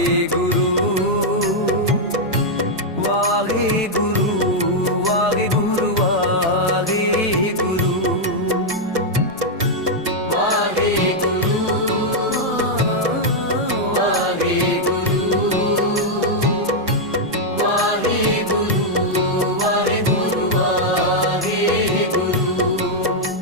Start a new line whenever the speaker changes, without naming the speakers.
Waheguru Waheguru We.